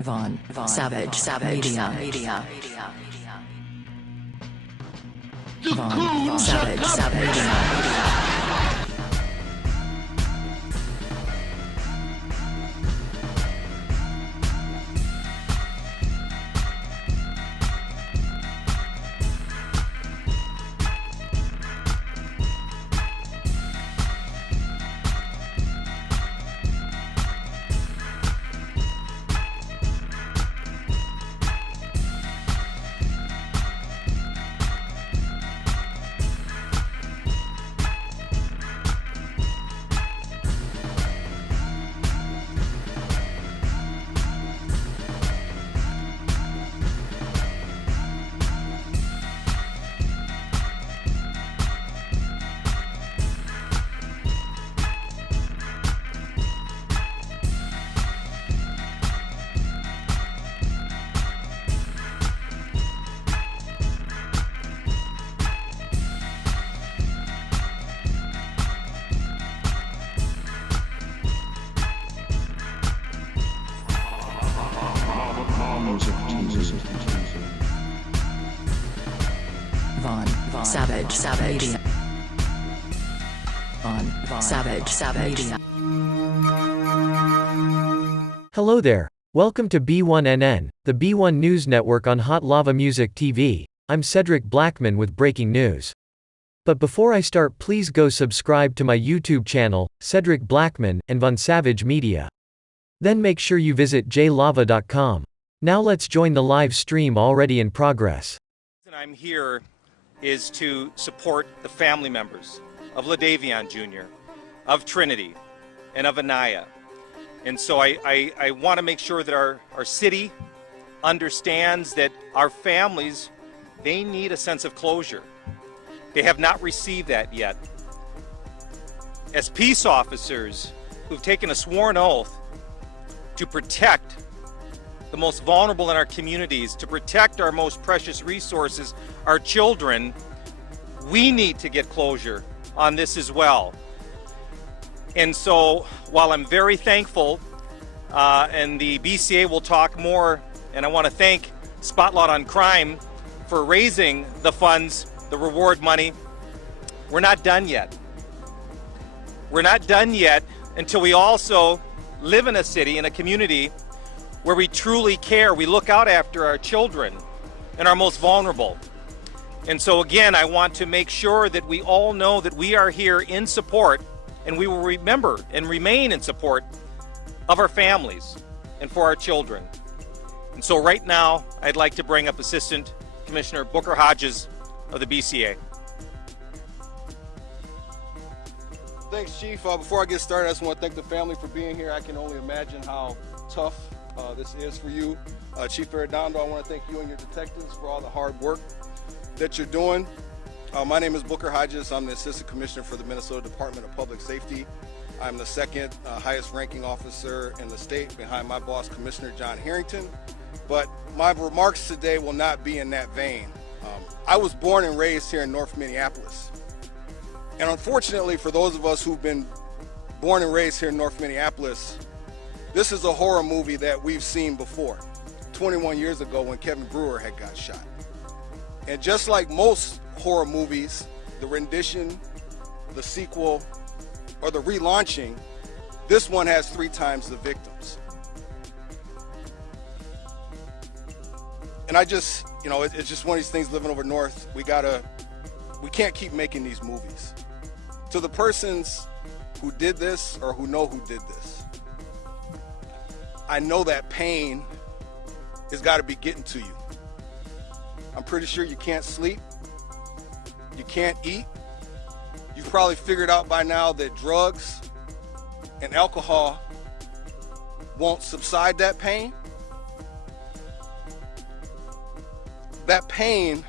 Savage Media. Savage Media. Savage Media. Savage Media. Hello there. Welcome to B1NN, the B1 News Network on Hot Lava Music TV. I'm Cedric Blackman with breaking news. But before I start, please go subscribe to my YouTube channel, Cedric Blackman, and Von Savage Media. Then make sure you visit jlava.com. Now let's join the live stream already in progress. I'm here is to support the family members of Ladavionne Jr., of Trinity, and of Aniya. And so I want to make sure that our city understands that our families, they need a sense of closure. They have not received that yet. As peace officers who've taken a sworn oath to protect the most vulnerable in our communities, to protect our most precious resources, our children, we need to get closure on this as well. And so while I'm very thankful, and the BCA will talk more, and I want to thank Spotlight on Crime for raising the funds, the reward money, we're not done yet. We're not done yet until we also live in a city, in a community, where we truly care, we look out after our children and our most vulnerable. And so again, I want to make sure that we all know that we are here in support, and we will remember and remain in support of our families and for our children. And so right now, I'd like to bring up Assistant Commissioner Booker Hodges of the BCA. Thanks, Chief. Before I get started, I just want to thank the family for being here. I can only imagine how tough this is for you. Chief Arredondo, I want to thank you and your detectives for all the hard work that you're doing. My name is Booker Hodges. I'm the Assistant Commissioner for the Minnesota Department of Public Safety. I'm the second highest ranking officer in the state behind my boss, Commissioner John Harrington. But my remarks today will not be in that vein. I was born and raised here in North Minneapolis. And unfortunately, for those of us who've been born and raised here in North Minneapolis, this is a horror movie that we've seen before, 21 years ago when Kevin Brewer had got shot. And just like most horror movies, the rendition, the sequel, or the relaunching, this one has 3 times the victims. And I just, it's just one of these things living over north. We can't keep making these movies. To the persons who did this or who know who did this, I know that pain has got to be getting to you. I'm pretty sure you can't sleep, you can't eat. You've probably figured out by now that drugs and alcohol won't subside that pain. That pain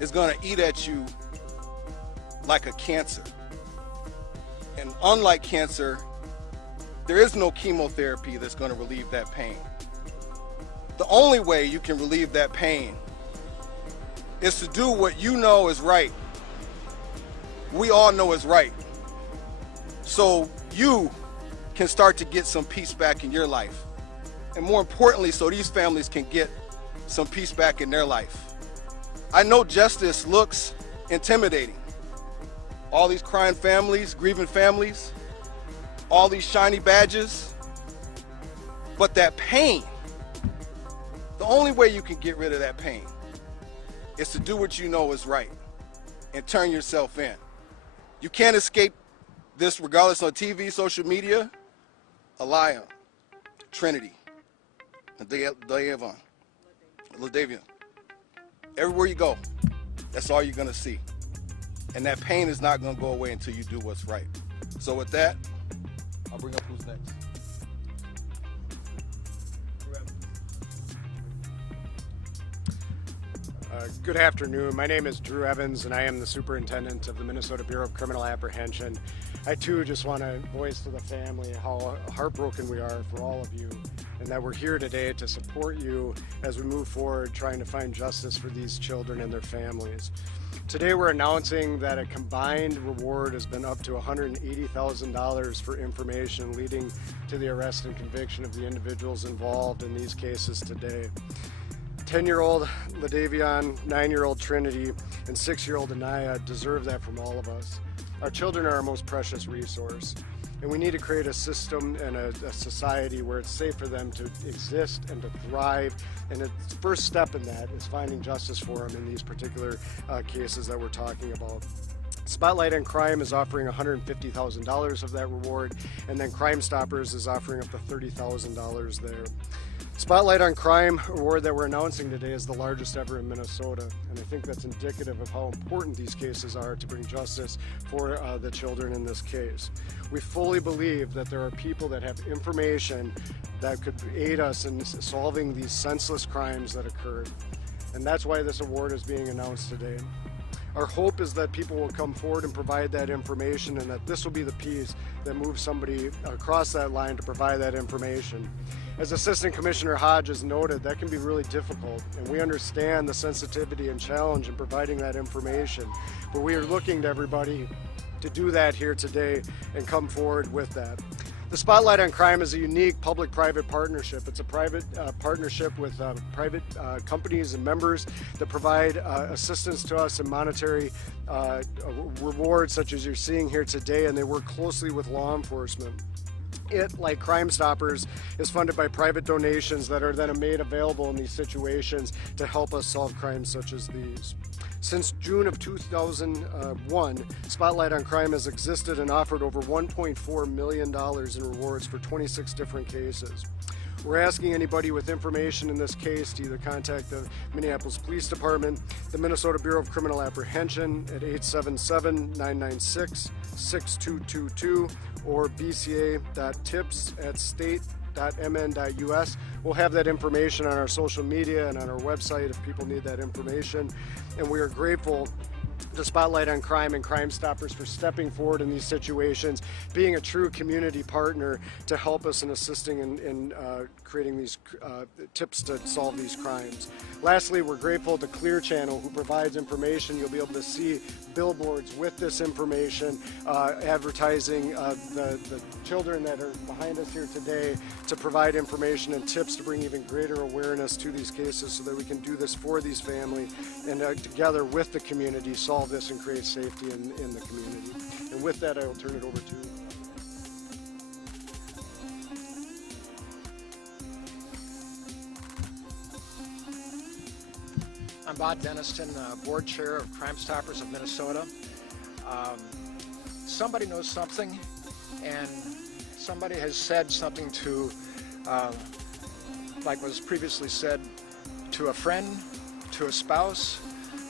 is going to eat at you like a cancer. And unlike cancer, there is no chemotherapy that's going to relieve that pain. The only way you can relieve that pain is to do what you know is right. We all know is right. So you can start to get some peace back in your life. and more importantly, so these families can get some peace back in their life. I know justice looks intimidating. All these crying families, grieving families, all these shiny badges, but that pain, the only way you can get rid of that pain is to do what you know is right and turn yourself in. You can't escape this regardless on TV, social media. Aniya, Trinity, and Ladavionne. Everywhere you go, that's all you're gonna see. And that pain is not gonna go away until you do what's right. So with that, I'll bring up who's next. Good afternoon. My name is Drew Evans, and I am the superintendent of the Minnesota Bureau of Criminal Apprehension. I too just want to voice to the family how heartbroken we are for all of you, and that we're here today to support you as we move forward trying to find justice for these children and their families. Today we're announcing that a combined reward has been up to $180,000 for information leading to the arrest and conviction of the individuals involved in these cases today. 10-year-old Ladavionne, 9-year-old Trinity, and 6-year-old Aniya deserve that from all of us. Our children are our most precious resource, and we need to create a system and a society where it's safe for them to exist and to thrive, and the first step in that is finding justice for them in these particular cases that we're talking about. Spotlight on Crime is offering $150,000 of that reward, and then Crime Stoppers is offering up to $30,000 there. Spotlight on Crime award that we're announcing today is the largest ever in Minnesota, and I think that's indicative of how important these cases are to bring justice for the children in this case. We fully believe that there are people that have information that could aid us in solving these senseless crimes that occurred, and that's why this award is being announced today. Our hope is that people will come forward and provide that information, and that this will be the piece that moves somebody across that line to provide that information. As Assistant Commissioner Hodge has noted, that can be really difficult, and we understand the sensitivity and challenge in providing that information, but we are looking to everybody to do that here today and come forward with that. The Spotlight on Crime is a unique public-private partnership. It's a private partnership with private companies and members that provide assistance to us in monetary rewards such as you're seeing here today, and they work closely with law enforcement. It, like Crime Stoppers, is funded by private donations that are then made available in these situations to help us solve crimes such as these. Since June of 2001, Spotlight on Crime has existed and offered over $1.4 million in rewards for 26 different cases. We're asking anybody with information in this case to either contact the Minneapolis Police Department, the Minnesota Bureau of Criminal Apprehension at 877-996-6222, or bca.tips@state.mn.us. We'll have that information on our social media and on our website if people need that information. And we are grateful to Spotlight on Crime and Crime Stoppers for stepping forward in these situations, being a true community partner to help us in assisting in creating these tips to solve these crimes. Lastly, we're grateful to Clear Channel, who provides information. You'll be able to see billboards with this information, advertising the children that are behind us here today, to provide information and tips to bring even greater awareness to these cases so that we can do this for these families and together with the community solve this and create safety in the community. And with that, I will turn it over to I'm Bob Denniston, Board Chair of Crime Stoppers of Minnesota. Somebody knows something, and somebody has said something to, like was previously said, to a friend, to a spouse,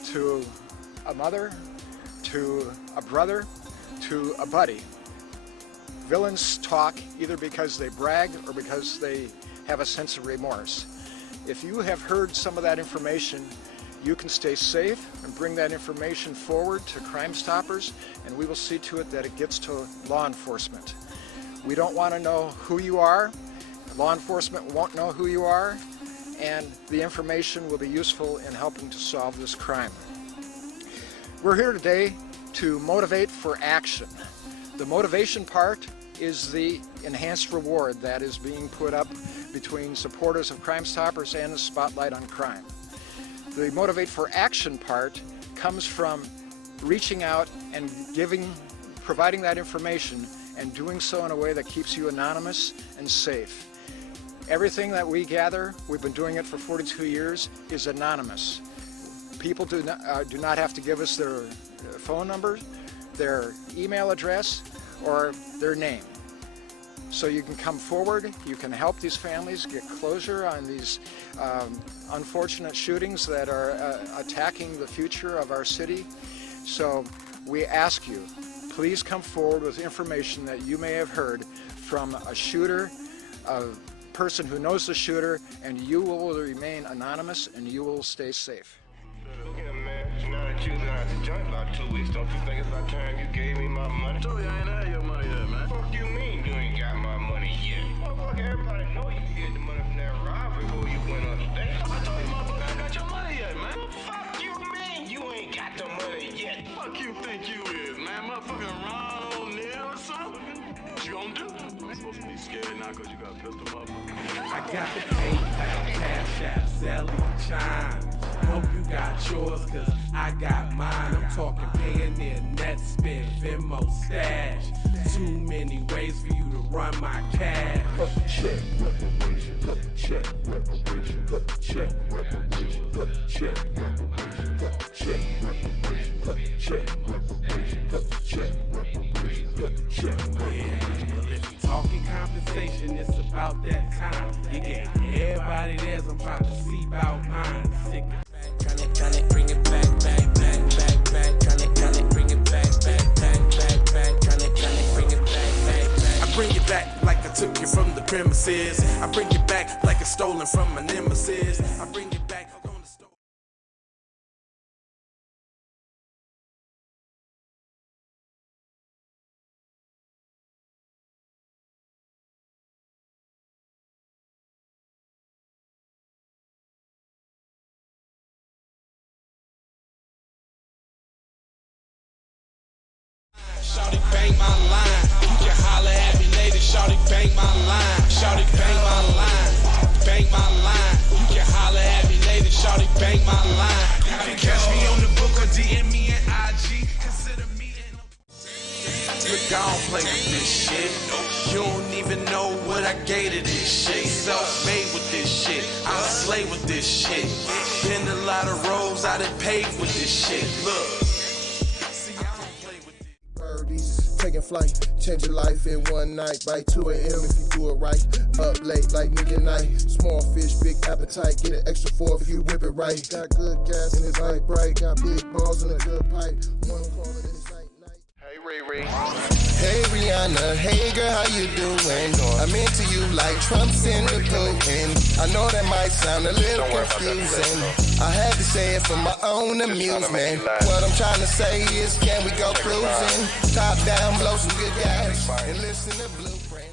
to a mother, to a brother, to a buddy. Villains talk either because they brag or because they have a sense of remorse. If you have heard some of that information, you can stay safe and bring that information forward to Crime Stoppers, and we will see to it that it gets to law enforcement. We don't want to know who you are. Law enforcement won't know who you are, and the information will be useful in helping to solve this crime. We're here today to motivate for action. The motivation part is the enhanced reward that is being put up between supporters of Crime Stoppers and the Spotlight on Crime. The Motivate for Action part comes from reaching out and providing that information and doing so in a way that keeps you anonymous and safe. Everything that we gather, we've been doing it for 42 years, is anonymous. People do not have to give us their phone number, their email address, or their name. So you can come forward, you can help these families get closure on these unfortunate shootings that are attacking the future of our city. So we ask you, please come forward with information that you may have heard from a shooter, a person who knows the shooter, and you will remain anonymous and you will stay safe. Look at him, man. Now that you got the joint about 2 weeks, don't you think it's about time you gave me my money? I told you I ain't had your money yet, man. What you mean you ain't got my money yet? Motherfucker, everybody know you get the money from that robbery before you went upstairs. I told you, motherfucker, I ain't got your money yet, man. Fuck you mean you ain't got the money yet? Fuck you think you is, man? Motherfucking Ron O'Neal or something? What you gonna do? I'm supposed to be scared now because you got a pistol, motherfucker. I got the PayPal, Cash App, Zelle, Chime. Hope you got yours, cause I got mine. I'm talking Payoneer, net spend, Venmo, stash. Too many ways for you to run my cash. Check reparation, check reparation, check reparation, check reparation, check reparation, check reparation, check reparation, check. Well, if you talking compensation, it's about that time. You gave everybody theirs, I'm trying to see about mine. Sick of Tryna bring it back, back, back, back, back. Tryna bring it back, back, back, back, back. Tryna bring it back, back, back. I bring it back like I took it from the premises. I bring it back like it's stolen from my nemesis. I bring it back on the store. Shawty bang my line, you can holler at me later. Shawty bang my line, shawty bang my line, bang my line. You can holler at me later. Shawty bang my line. You can catch me on the book or DM me at IG. Consider me in. Look, I don't play with this shit. You don't even know what I gave to this shit. Self-made with this shit. I'll slay with this shit. Been a lot of roads I done paved with this shit. Look. Taking flight, change your life in one night. By 2 a.m. if you do it right. Up late like midnight. Small fish, big appetite. Get an extra 4 if you whip it right. Got good gas and it's light bright. Got big balls and a good pipe. One calling in sight night. Hey, Riri. Hey Rihanna, hey girl, how you doing? I'm into you like Trump's in the Putin. I know that might sound a little confusing. I had to say it for my own amusement. What I'm trying to say is, can we go cruising? Top down, blow some good gas, and listen to Blueprint.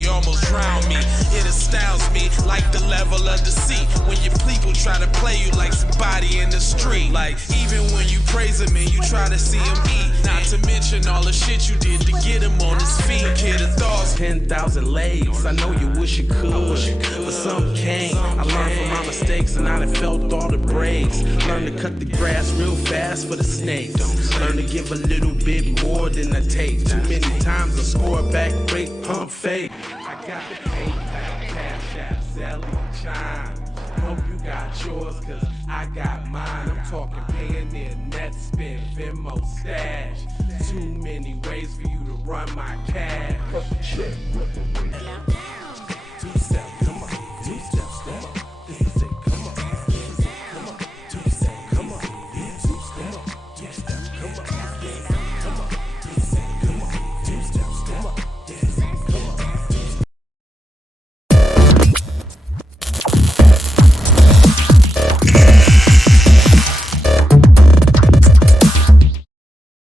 You almost drown me, it astounds me like the level of deceit when your people try to play you like somebody in the street. Like even when you praise him and you try to see him eat, not to mention all the shit you did to get him on his feet. Kid of thoughts, 10,000 legs. I know you wish you could, but some can't. I learned from my mistakes and I done felt all the breaks. Learn to cut the grass real fast for the snakes. Learn to give a little bit more than I take. Too many times I score back, break, pump, fake. I got the PayPal, Cash App, Zelle, Chime. Hope you got yours, cause I got mine. I'm talking Payoneer, net spend, Venmo, stash. Too many ways for you to run my cash. Check.